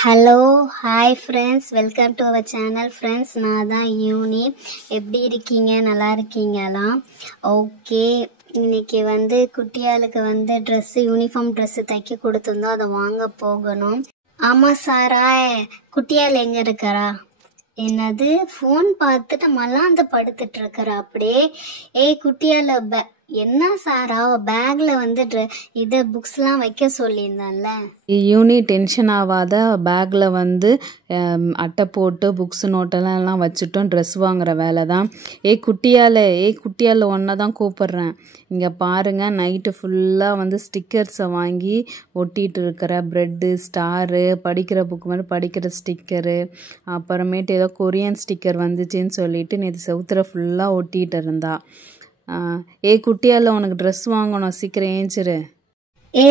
Hello hi friends, welcome to our channel friends. நான் தான் யூனி. எப்படி இருக்கீங்க? நல்லா இருக்கீங்களா? ஓகே, இன்னைக்கு குட்டியாளுக்கு ட்ரெஸ்ஸு யூனிஃபார்ம் ட்ரெஸ்ஸு தைக்க கொடுத்துருந்தோம். அதை வாங்க போகணும். ஆமாம் சாரா, குட்டியால் எங்கே இருக்கிறா? என்னது ஃபோன் பார்த்துட்டு மல்லாந்து படுத்துட்டு இருக்கிறா அப்படியே. குட்டியால என்ன சாரா பேக்ல இதை புக்ஸ்லாம் வைக்க சொல்லியிருந்தான்ல. யூனி டென்ஷன் ஆகாத, பேக்கில் அட்டை போட்டு புக்ஸ் நோட்டெல்லாம் எல்லாம் வச்சுட்டோம். ட்ரெஸ் வாங்குற வேலை தான். குட்டியால் ஒன்றை தான் கூப்பிட்றேன். இங்கே பாருங்கள், நைட்டு ஃபுல்லாக ஸ்டிக்கர்ஸை வாங்கி ஒட்டிகிட்டு இருக்கிற ப்ரெட்டு, ஸ்டாரு, படிக்கிற புக்கு மாதிரி படிக்கிற ஸ்டிக்கரு, அப்புறமேட்டு ஏதோ கொரியன் ஸ்டிக்கர் வந்துச்சுன்னு சொல்லிட்டு நேற்று செவுத்துல ஃபுல்லாக ஒட்டிகிட்டு இருந்தா. குட்டியால் உனக்கு ட்ரெஸ் வாங்கணும், சீக்கிரம் ஏஞ்சிரு.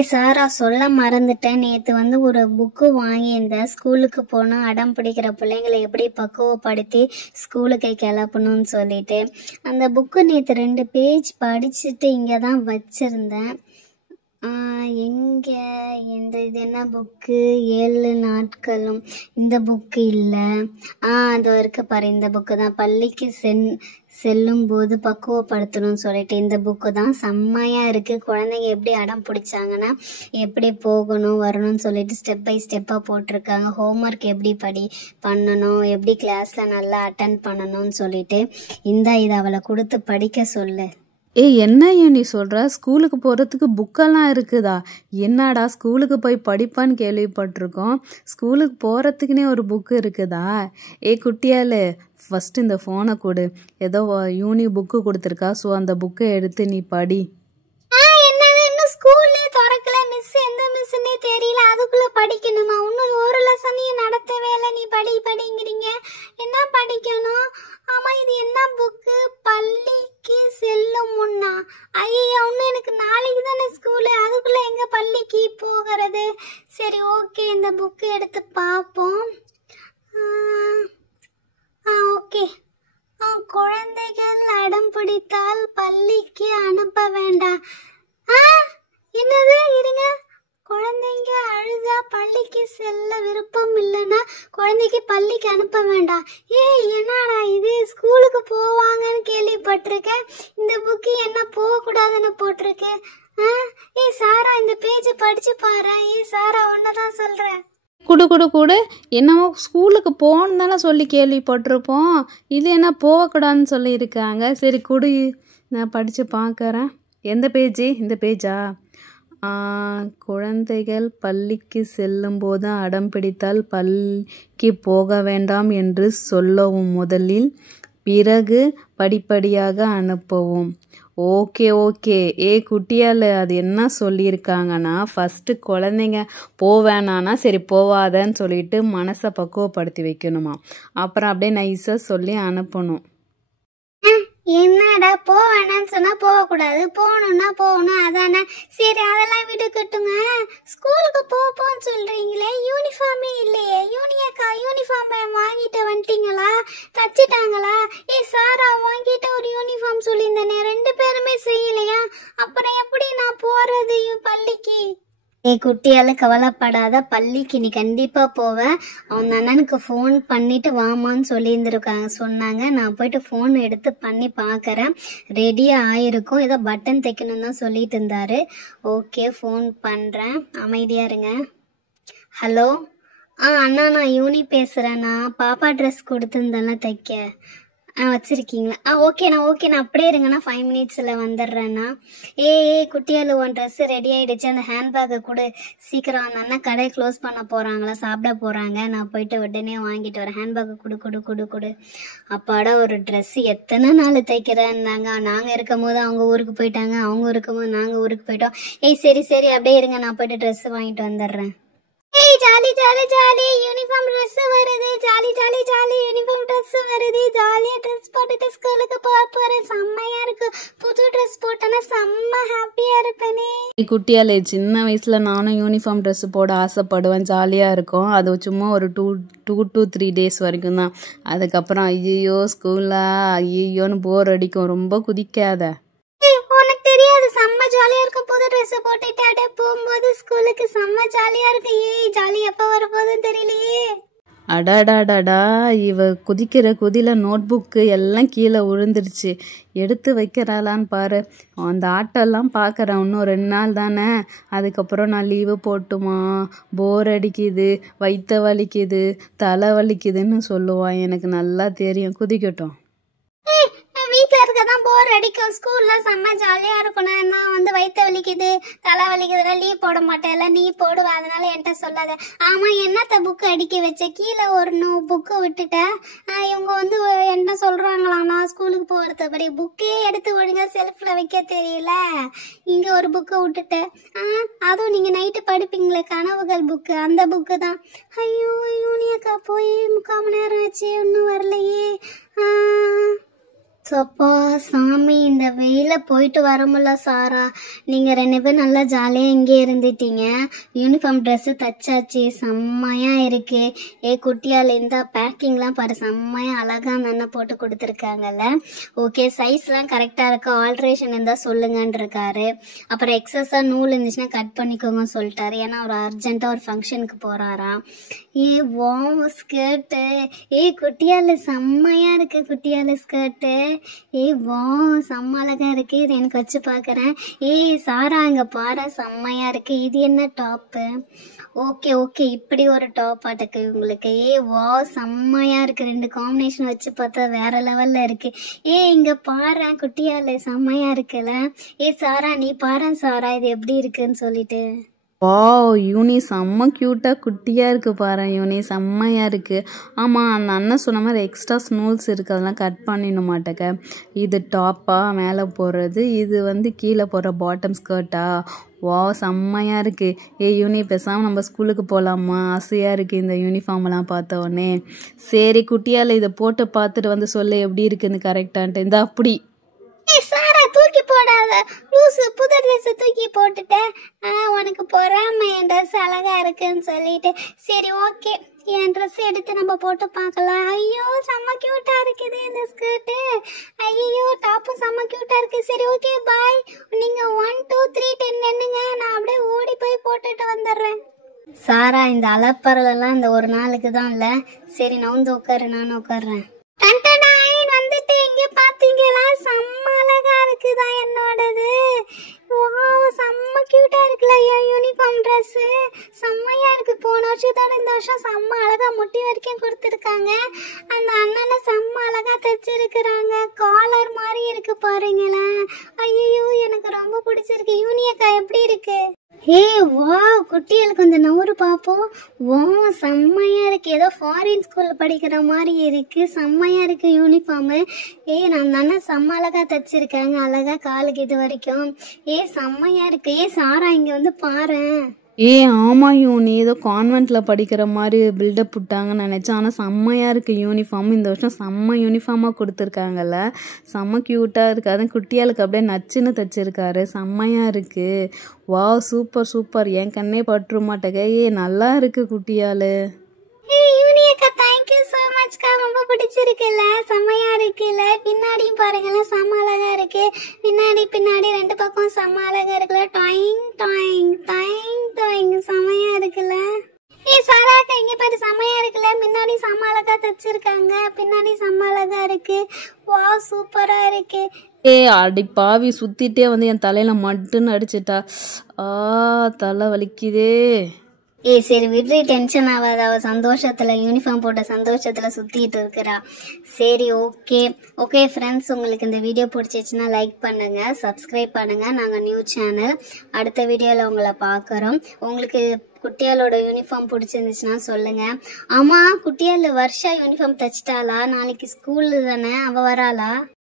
சாரா, சொல்ல மறந்துட்டேன். நேற்று ஒரு புக்கு வாங்கியிருந்தேன். ஸ்கூலுக்கு போனால் அடம் பிடிக்கிற பிள்ளைங்களை எப்படி பக்குவப்படுத்தி ஸ்கூலுக்கு கிளப்பணும்னு சொல்லிட்டு அந்த புக்கு நேற்று 2 பேஜ் படிச்சுட்டு இங்கே தான் வச்சுருந்தேன். எங்கே இது என்ன புக்கு? 7 நாட்களும். இந்த புக்கு இல்லை. அது இருக்க பாரு, இந்த புக்கு தான். பள்ளிக்கு செல்லும் போது பக்குவப்படுத்தணும்னு சொல்லிட்டு இந்த புக்கு தான். செம்மையாக இருக்குது. குழந்தைங்க எப்படி அடம் பிடிச்சாங்கன்னா எப்படி போகணும் வரணும்னு சொல்லிட்டு ஸ்டெப் பை ஸ்டெப்பாக போட்டிருக்காங்க. ஹோம்ஒர்க் எப்படி பண்ணணும், எப்படி கிளாஸில் நல்லா அட்டன் பண்ணணும்னு சொல்லிட்டு இதை அவளை கொடுத்து படிக்க சொல்லு. என்ன நீ சொல்கிற? ஸ்கூலுக்கு போகிறதுக்கு புக்கெல்லாம் இருக்குதா? என்னடா ஸ்கூலுக்கு போய் படிப்பான்னு கேள்விப்பட்டிருக்கோம். ஸ்கூலுக்கு போகிறதுக்குனே ஒரு புக்கு இருக்குதா? குட்டியால், ஃபஸ்ட்டு இந்த ஃபோனை கொடு. ஏதோ யூனி புக்கு கொடுத்துருக்கா, ஸோ அந்த புக்கை எடுத்து நீ படி. என்னது, இன்னும் ஸ்கூல்லே திறக்கல மிஸ்? எந்த மிஸ்ஸுன்னே தெரியல, அதுக்குள்ளே படிக்கணுமா? இன்னும் ஒரு லெசனையும் நடத்தவே இல்லை, நீ படிங்கிறீங்க. என்ன படிக்கணும்? ஆமாம், இது என்ன புக்கு? பள்ளிக்கு செல்லும் முன்னா. ஐயா, இன்னும் எனக்கு நாளைக்கு தானே ஸ்கூலு, அதுக்குள்ளே எங்கே பள்ளிக்கு போகிறது? சரி, ஓகே, இந்த புக்கு எடுத்து பார்ப்போம். ஓகே. குழந்தைகள் அடம் பிடித்தால் பள்ளிக்கு அனுப்ப வேண்டாம். என்னது, இருங்க. குழந்தைங்க அழுதா பள்ளிக்கு செல்ல விருப்பம் இல்லைன்னா குழந்தைக்கு பள்ளிக்கு அனுப்ப வேண்டாம். என்னடா இது, ஸ்கூலுக்கு போவாங்கன்னு கேள்விப்பட்டிருக்கேன். இந்த புக்கு என்ன போகக்கூடாதுன்னு போட்டிருக்கு. சாரா, இந்த பேஜை படிச்சு பாரு. சாரா, ஒன்னதான் சொல்றேன். குடு என்னமோ ஸ்கூலுக்கு போகணுன்னு தானே சொல்லி கேள்விப்பட்டிருப்போம். இது என்ன போகக்கூடாதுன்னு சொல்லியிருக்காங்க. சரி குடு, நான் படித்து பார்க்குறேன். எந்த பேஜ்? இந்த பேஜா? குழந்தைகள் பள்ளிக்கு செல்லும் போது அடம் பிடித்தால் பள்ளிக்கு போக வேண்டாம் என்று சொல்லவும் முதலில், பிறகு படிப்படியாக அனுப்பவும். ஓகே. குட்டியால், அது என்ன சொல்லியிருக்காங்கன்னா, ஃபஸ்ட்டு குழந்தைங்க போவேணான்னா சரி போவாதன்னு சொல்லிட்டு மனசை பக்குவப்படுத்தி வைக்கணுமா. அப்புறம் அப்படியே நைஸாக சொல்லி அனுப்பணும். என்னடா, போவேணான்னு சொன்னா போகக்கூடாது, போகணும்னா போகணும், அதானே? சரி, அதெல்லாம் விட்டுக்கட்டுங்க. ஸ்கூலுக்கு போன்னு சொல்றீங்களே, யூனிஃபார்மே இல்லையே. யூனிஃபார்ம் வாங்கிட்டு வந்துட்டீங்களா? தச்சிட்டாங்களா? சாரா, வாங்கிட்டு ஒரு யூனிஃபார்ம் சொல்லியிருந்தேனே, 2 பேருமே செய்யலையா? அப்புறம் எப்படி நான் போறது பள்ளிக்கு? குட்டியால, கவலைப்படாத. பள்ளிக்கு நீ கண்டிப்பா போவ. அவன் அண்ணனுக்கு ஃபோன் பண்ணிட்டு வாமான்னு சொன்னாங்க. நான் போயிட்டு ஃபோன் எடுத்து பண்ணி பார்க்கறேன். ரெடியா ஆயிருக்கும். ஏதோ பட்டன் தைக்கணும் தான் சொல்லிட்டு இருந்தாரு. ஓகே, ஃபோன் பண்றேன், அமைதியா இருங்க. ஹலோ, அண்ணா, நான் யூனி பேசுறேண்ணா. பாப்பா ட்ரெஸ் கொடுத்துருந்தேன்ல தைக்க, வச்சிருக்கீங்களா? ஓகேண்ணா. நான் அப்படியே இருங்கண்ணா, 5 மினிட்ஸில் வந்துடுறேண்ணா. குட்டியால், உன் ட்ரெஸ்ஸு ரெடி ஆகிடுச்சு. அந்த ஹேண்ட்பேக்கை கூட சீக்கிரம். அந்த அண்ணா கடை க்ளோஸ் பண்ண போகிறாங்களா, சாப்பிட போகிறாங்க. நான் போயிட்டு உடனே வாங்கிட்டு வரேன். ஹேண்ட்பேக்கை கொடு. அப்பாடா, ஒரு ட்ரெஸ்ஸு எத்தனை நாள் தைக்கிறேன்னாங்க. நாங்கள் இருக்கும் போது அவங்க ஊருக்கு போயிட்டாங்க, அவங்க இருக்கும் போது நாங்கள் ஊருக்கு போயிட்டோம். சரி, அப்படியே இருங்க, நான் போயிட்டு ட்ரெஸ்ஸு வாங்கிட்டு வந்துடுறேன். ஜாலி யூனிஃபார்ம் ட்ரெஸ் வருது. ஜாலி யூனிஃபார்ம் ட்ரெஸ் வருது. ஜாலியா ட்ரெஸ் போட்டுட்டு ஸ்கூலுக்கு போறேன். செம்மையா இருக்கு. புது ட்ரெஸ் போட்டேன்னா செம்ம ஹாப்பியா இருப்பேனே. குட்டியாலே, சின்ன வயசுல நானும் யூனிஃபார்ம் ட்ரெஸ் போட ஆசைப்படுவேன். ஜாலியா இருக்கும். அது சும்மா ஒரு 2 to 3 days வரைக்கும் தான். அதுக்கப்புறம் ஐயோ ஸ்கூலா, ஐயோன்னு போர் அடிக்கும். ரொம்ப குதிக்காத. உனக்கு தெரியாது, செம்ம ஜாலியா இருக்கும். புது ட்ரெஸ் போட்டுட்டு அப்படியே போகும்போது ஸ்கூலுக்கு செம்ம ஜாலியா இருக்கு. ஜாலி எப்ப வரப்போதுன்னு தெரியலையே. அடாடாடாடா, இவ குதிக்கிற குதியில நோட் புக்கு எல்லாம் கீழே விழுந்துருச்சு. எடுத்து வைக்கிறாளான்னு பாரு. அந்த ஆட்டெல்லாம் பார்க்குறேன். இன்னும் 2 நாள் தானே, அதுக்கப்புறம் நான் லீவு போட்டுமா, போர் அடிக்குது, வயிற்று வலிக்குது, தலை வலிக்குதுன்னு சொல்லுவான். எனக்கு நல்லா தெரியும். குதிக்கட்டும். வீட்டில் இருக்க தான் போர் அடிக்கும். ஸ்கூல்லாம் செம்ம ஜாலியாக இருக்கும். நான் வந்து வயிற்று வலிக்குது, தலை வலிக்குதுல லீவ் போட மாட்டேன்ல, நீ போடுவ, அதனால என்கிட்ட சொல்லாத. ஆமாம், என்னத்த புக்கு அடிக்க வச்ச? கீழே ஒரு புக்கு விட்டுட்டேன். இவங்க வந்து என்ன சொல்கிறாங்களாம், நான் ஸ்கூலுக்கு போகிறதுபடி புக்கே எடுத்து ஒழுங்காக செல்ஃபில் வைக்க தெரியல, இங்கே ஒரு புக்கை விட்டுட்டேன். அதுவும் நீங்கள் நைட்டு படிப்பீங்களே கனவுகள் புக்கு, அந்த புக்கு தான். ஐயோ, யூனியக்கா போய் 3/4 மணி நேரம் ஆச்சு, இன்னும் வரலையே. சப்பா சாமி, இந்த வெயில போயிட்டு வர முடியல. சாரா, நீங்க 2 பேரும் நல்லா ஜாலியா இங்கே இருந்துட்டீங்க. யூனிஃபார்ம் ட்ரெஸ் தச்சாச்சு, செம்மையா இருக்கு. குட்டியால இந்த பேக்கிங்லாம் பாரு, செம்மையா அழகா அந்த அண்ணன் போட்டு கொடுத்துருக்காங்கல்ல. ஓகே, சைஸ்லாம் கரெக்டா இருக்கு, ஆல்ட்ரேஷன் இருந்தா சொல்லுங்கன்னு இருக்காரு. அப்புறம் எக்ஸஸா நூல் இருந்துச்சுன்னா கட் பண்ணிக்கோங்கன்னு சொல்லிட்டாரு. ஏன்னா ஒரு அர்ஜென்ட்டா ஒரு ஃபங்க்ஷனுக்கு போறாராம். வா ஸ்கர்ட்டு, குட்டியால செம்மையா இருக்கு. குட்டியால ஸ்கர்ட்டு வா செம்ம அழகா இருக்கு. இது எனக்கு வச்சு பார்க்குறேன். சாரா, இங்க பாரு, செம்மையா இருக்கு. இது என்ன டாப்பு? ஓகே ஓகே, இப்படி ஒரு டாப் ஆட்டுக்கு உங்களுக்கு. வா செம்மையா இருக்கு. 2 காம்பினேஷன் வச்சு பார்த்தா வேற லெவல்ல இருக்கு. இங்க பாரு, குட்டியால செம்மையா இருக்குல்ல. சாரா, நீ பாரு சாரா, இது எப்படி இருக்குன்னு சொல்லிட்டு. வாவ், யூனி செம்ம க்யூட்டாக குட்டியாக இருக்குது பாரு. யூனி செம்மையாக இருக்குது. ஆமாம், அந்த அண்ணன் சொன்ன மாதிரி எக்ஸ்ட்ரா ஸ்னூல்ஸ் இருக்குது, அதெல்லாம் கட் பண்ணிட மாட்டேக்க. இது டாப்பாக மேலே போடுறது, இது வந்து கீழே போடுற பாட்டம் ஸ்கர்ட்டா. வா செம்மையாக இருக்குது. யூனி, பேசாமல் நம்ம ஸ்கூலுக்கு போகலாமா? ஆசையாக இருக்குது இந்த யூனிஃபார்ம்லாம் பார்த்த உடனே. சரி குட்டியால், இதை போட்டு பார்த்துட்டு வந்து சொல்ல எப்படி இருக்குன்னு கரெக்டான்ட்டு. இந்த அப்படி சாரா, தூக்கி போடாத லூசு, புது ட்ரெஸ் தூக்கி போட்டுட்டேன். உனக்கு பொறாம என் ட்ரெஸ் அழகா இருக்குன்னு சொல்லிட்டு. சரி ஓகே, என் ட்ரெஸ் எடுத்து நம்ம போட்டு பார்க்கலாம். ஐயோ செம்ம கியூட்டா இருக்குது இந்த ஸ்கர்ட்டு. ஐயோ, டாப்பும் செம்ம கியூட்டா இருக்கு. சரி ஓகே, பாய். நீங்க 1 2 3 10 எண்ணுங்க, நான் அப்படியே ஓடி போய் போட்டுட்டு வந்துடுறேன். சாரா, இந்த அலப்பறலாம் இந்த ஒரு நாளுக்கு தான் இல்ல. சரி, நவுந்து உட்காரு, நானும் உட்காடுறேன். வந்துட்டு இங்க பாத்தீங்களா, செம்ம அழகா இருக்குதா என்னோடது. செம்ம கியூட்டா இருக்குல்ல என் யூனிஃபார்ம் ட்ரெஸ், செம்மையா இருக்கு. போன வருஷத்தோட இந்த வருஷம் செம்ம அழகா முட்டி வரைக்கும் கொடுத்துருக்காங்க. அந்த அண்ணனை செம்ம அழகா தைச்சிருக்கிறாங்க. காலர் மாதிரி இருக்கு பாருங்களேன். ஐயோ, எனக்கு ரொம்ப பிடிச்சிருக்கு. யூனியக்கா எப்படி இருக்கு? வா, குட்டிகளுக்கு கொஞ்சம் நவுறு பாப்போம். வா செம்மையா இருக்கு. ஏதோ ஃபாரின் ஸ்கூல்ல படிக்கிற மாதிரி இருக்கு. செம்மையா இருக்கு யூனிஃபார்மு. நான் தானே செம்ம அழகா தச்சிருக்காங்க, அழகா காலுக்கு இது வரைக்கும். செம்மையா இருக்கு. சாரா, இங்க வந்து பாரு. ஆமாம் யூனி, ஏதோ கான்வென்ட்டில் படிக்கிற மாதிரி பில்டப் விட்டாங்கன்னு நினச்சேன். ஆனால் செம்மையாக இருக்குது யூனிஃபார்ம். இந்த வருஷம் செம்ம யூனிஃபார்மாக கொடுத்துருக்காங்கல்ல, செம்ம க்யூட்டாக இருக்குது. அதுவும் குட்டியாளுக்கு அப்படியே நச்சுன்னு தைச்சிருக்காரு, செம்மையாக இருக்குது. வா சூப்பர் சூப்பர், என் கண்ணே பற்று மாட்டேங்க. நல்லா இருக்குது குட்டியாள். யூனியக்கா, தேங்க்யூ ஸோ மச்க்கா, ரொம்ப பிடிச்சிருக்குல்ல, செம்மையா இருக்குல்ல. பின்னாடியும் பாருங்களா, செம்ம அழகா இருக்கு. பின்னாடி 2 பக்கம் செம்ம அழகா இருக்குல்ல. டாயிங் டாயிங் டாயிங் டாயிங், செம்மையா இருக்குல்ல. சாராக்கா, இங்க பாரு, செம்மையா இருக்குல்ல. முன்னாடி செம்ம அழகா தச்சிருக்காங்க, பின்னாடி செம்ம அழகா இருக்கு. வா சூப்பரா இருக்கு. அடி பாவி, சுத்திட்டே வந்து என் தலையில மட்டுன்னு அடிச்சிட்டா. தலை வலிக்குதே. சரி விட்ரி, டென்ஷன் ஆகாத. அவ சந்தோஷத்துல, யூனிஃபார்ம் போட்ட சந்தோஷத்துல சுத்திட்டு இருக்கிறா. சரி ஓகே ஓகே ஃப்ரெண்ட்ஸ், உங்களுக்கு இந்த வீடியோ பிடிச்சிச்சுன்னா லைக் பண்ணுங்க, சப்ஸ்கிரைப் பண்ணுங்க. நாங்கள் நியூ சேனல். அடுத்த வீடியோவில் உங்களை பார்க்குறோம். உங்களுக்கு குட்டியாலோட யூனிஃபார்ம் பிடிச்சிருந்துச்சுன்னா சொல்லுங்க. ஆமா, குட்டியால் வருஷா யூனிஃபார்ம் தைச்சிட்டாளா? நாளைக்கு ஸ்கூலு தானே, அவ வராளா?